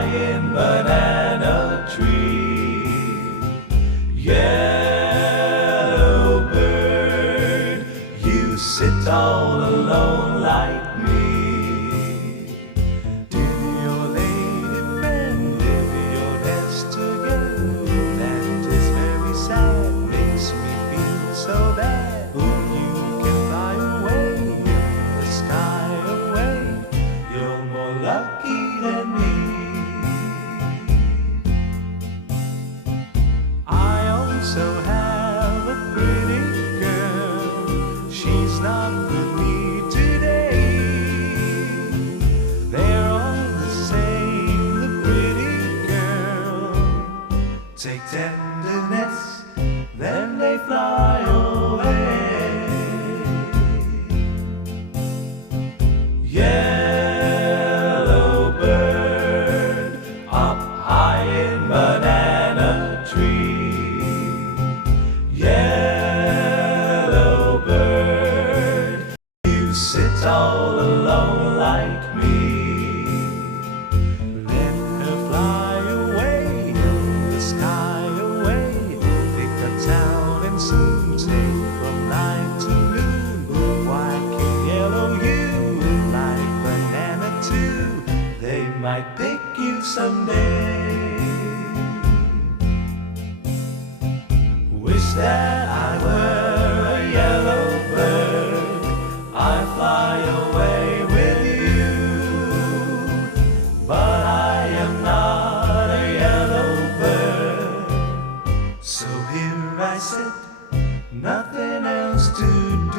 high in banana tree. Yellow bird, you sit all alone like me. Did your lady friend live your nest together? That is very sad, makes me feel so bad. You can fly away in the sky away. You're more lucky than me. I also have a pretty girl. She's not with me today. They're all the same, the pretty girl. Take tenderness, then they fly away. Yellow bird, up high in banana tree. Yellow bird, you sit all alone like me. Let her fly away in the sky away. Pick a town and soon sing from night to noon. White can yellow you like banana too. They might pick you someday. Wish that I were a yellow bird. I'd fly away with you. But I am not a yellow bird. So here I sit, nothing else to do.